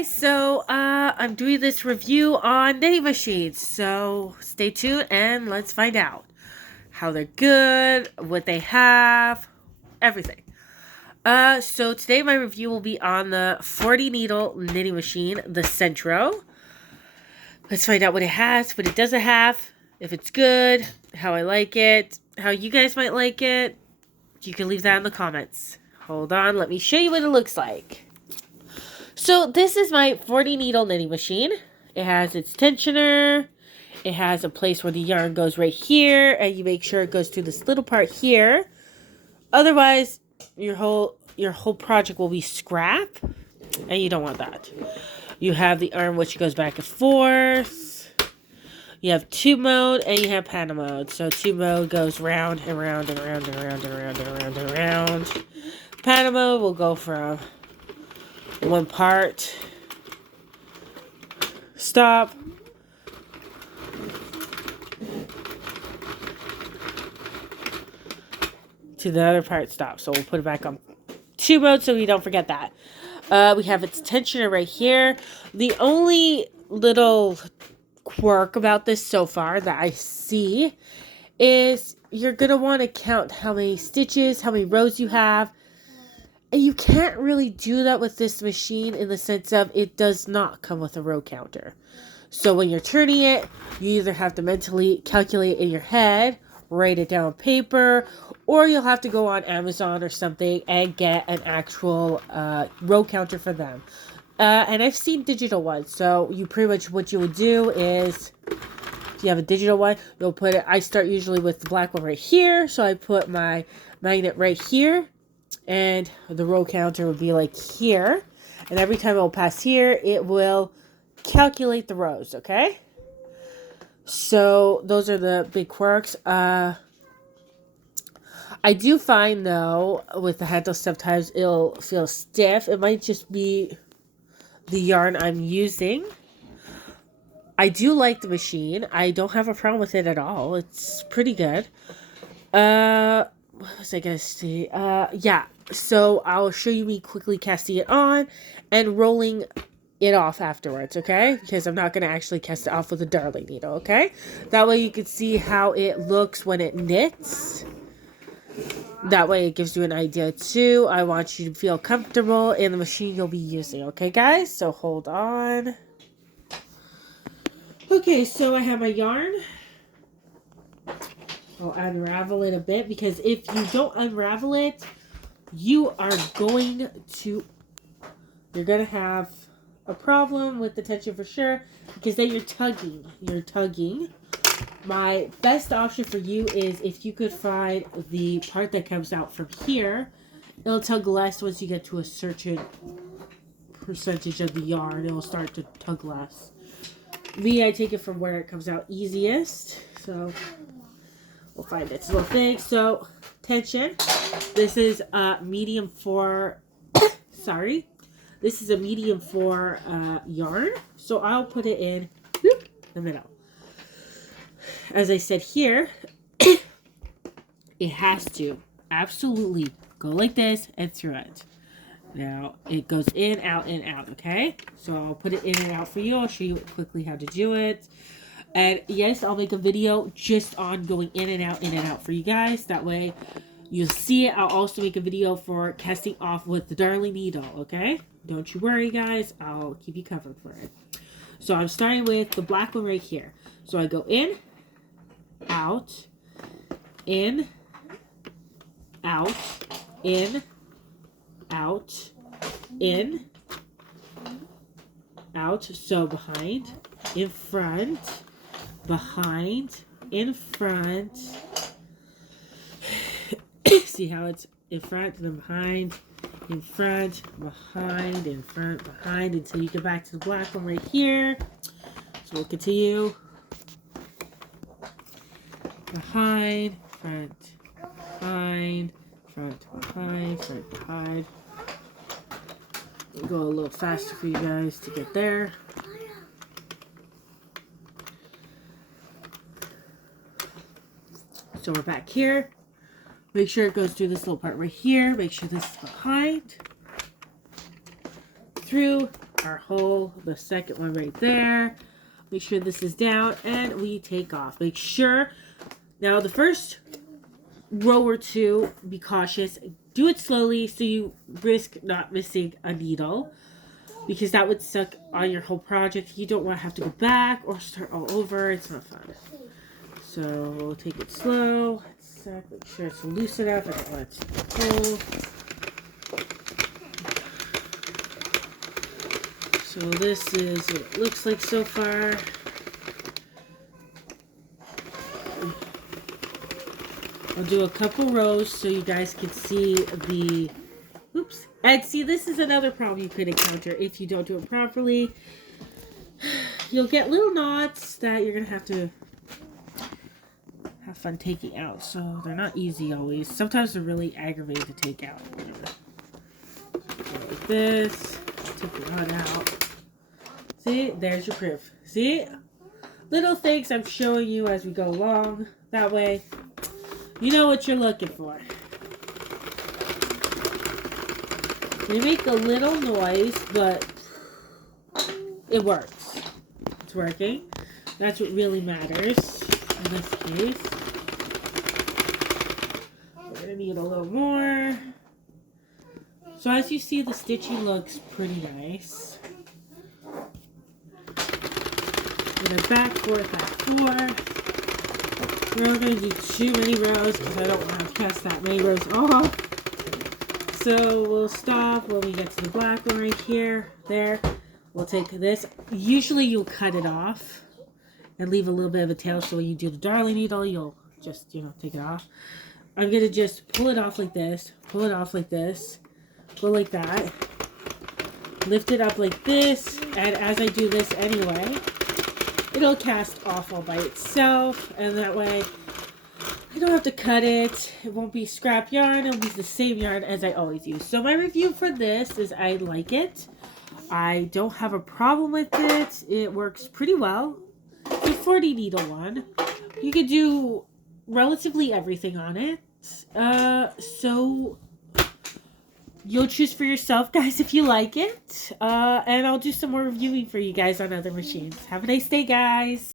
guys, so I'm doing this review on knitting machines, so stay tuned and let's find out how they're good, what they have, everything. So today my review will be on the 40 needle knitting machine, the Centro. Let's find out what it has, what it doesn't have, if it's good, how I like it, how you guys might like it. You can leave that in the comments. Hold on, let me show you what it looks like. So this is my 40 needle knitting machine. It has its tensioner. It has a place where the yarn goes right here, and you make sure it goes through this little part here. Otherwise, your whole project will be scrap, and you don't want that. You have the arm which goes back and forth. You have tube mode and you have pattern mode. So tube mode goes round and round and round and round and round and round and round. Pattern mode will go from one part, stop, to the other part, stop. So we'll put it back on tube mode so we don't forget that. We have its tensioner right here. The only little quirk about this so far that I see is you're going to want to count how many stitches, how many rows you have. And you can't really do that with this machine in the sense of it does not come with a row counter. So when you're turning it, you either have to mentally calculate in your head, write it down on paper, or you'll have to go on Amazon or something and get an actual row counter for them. And I've seen digital ones. So you pretty much what you would do is, if you have a digital one, you'll put it, I start usually with the black one right here. So I put my magnet right here. And the row counter would be like here. And every time it will pass here, it will calculate the rows, okay? So those are the big quirks. I do find, though, with the handle, sometimes it'll feel stiff. It might just be the yarn I'm using. I do like the machine. I don't have a problem with it at all. It's pretty good. What was I going to say? Yeah. So I'll show you me quickly casting it on and rolling it off afterwards, okay? Because I'm not going to actually cast it off with a darling needle, okay? That way you can see how it looks when it knits. That way it gives you an idea too. I want you to feel comfortable in the machine you'll be using, okay guys? So hold on. Okay, so I have my yarn. I'll unravel it a bit because if you don't unravel it, you're going to have a problem with the tension for sure, because then you're tugging. My best option for you is if you could find the part that comes out from here. It'll tug less once you get to a certain percentage of the yarn. It will start to tug less. Me, I take it from where it comes out easiest. So we'll find its little thing. So tension. This is a medium 4. Sorry. This is a medium 4 yarn. So I'll put it in the middle. As I said here, it has to absolutely go like this and through it. Now, it goes in, out, okay? So I'll put it in and out for you. I'll show you quickly how to do it. And yes, I'll make a video just on going in and out for you guys. That way you'll see it. I'll also make a video for casting off with the darling needle, okay? Don't you worry, guys. I'll keep you covered for it. So I'm starting with the black one right here. So I go in, out, in, out, in, out, in, out. So behind, in front, behind, in front. See how it's in front and then behind, in front, behind, in front, behind, until you get back to the black one right here. So we'll continue. Behind, front, behind, front, behind, front, behind. We'll go a little faster for you guys to get there. So we're back here. Make sure it goes through this little part right here. Make sure this is behind. Through, our hole, the second one right there. Make sure this is down, and we take off. Make sure, now the first row or two, be cautious. Do it slowly so you risk not missing a needle, because that would suck on your whole project. You don't want to have to go back or start all over. It's not fun. So we'll take it slow. Make sure it's loose enough. I don't want it to pull. So this is what it looks like so far. I'll do a couple rows so you guys can see the, oops. And see, this is another problem you could encounter if you don't do it properly. You'll get little knots that you're going to have fun taking out. So they're not easy always. Sometimes they're really aggravating to take out. Like this. Take the knot out. See, there's your proof. See? Little things I'm showing you as we go along. That way, you know what you're looking for. They make a little noise, but it works. It's working. That's what really matters in this case. We're going to need a little more. So as you see, the stitching looks pretty nice. Back, forth, back, forth. We're not going to do too many rows because I don't want to cast that many rows off. So we'll stop when we get to the black one right here. There. We'll take this. Usually you'll cut it off and leave a little bit of a tail, so when you do the darling needle, you'll just, take it off. I'm going to just pull it off like this. Pull it off like this. Go like that. Lift it up like this. And as I do this anyway, it'll cast off all by itself, and that way I don't have to cut it. It won't be scrap yarn. It'll be the same yarn as I always use. So my review for this is I like it. I don't have a problem with it. It works pretty well. It's a 40 needle one. You could do relatively everything on it. So you'll choose for yourself, guys, if you like it. And I'll do some more reviewing for you guys on other machines. Have a nice day, guys.